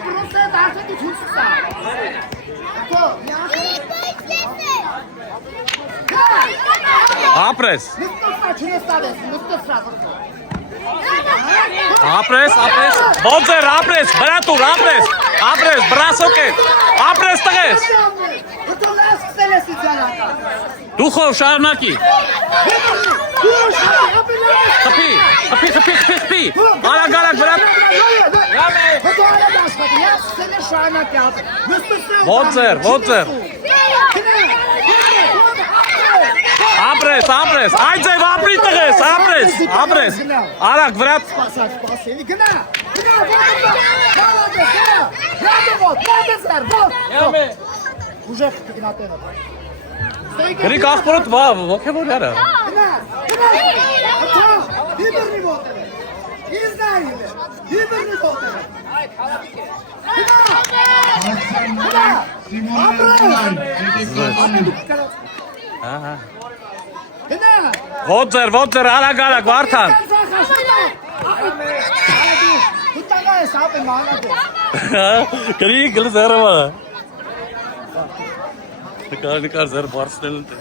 просто даже не чувствуется. Ապրես։ Բոձեր, ապրես, բրատուր, ապրես, բրասոկետ, ապրես տղես։ Դուխով շարունակի։ Խփի։ Արագ, բրատ։ Բոձեր։ Ապրես, այդ ձև ապրի տղես, ապրես, արագ վրատ։ Գրիկ աղբորոտ ոգևոր յարա։ Ոտզեր, արագ, վարդան։ Գրիկ գլզերը վարը։ Նկար զեր բարսնել ընտե։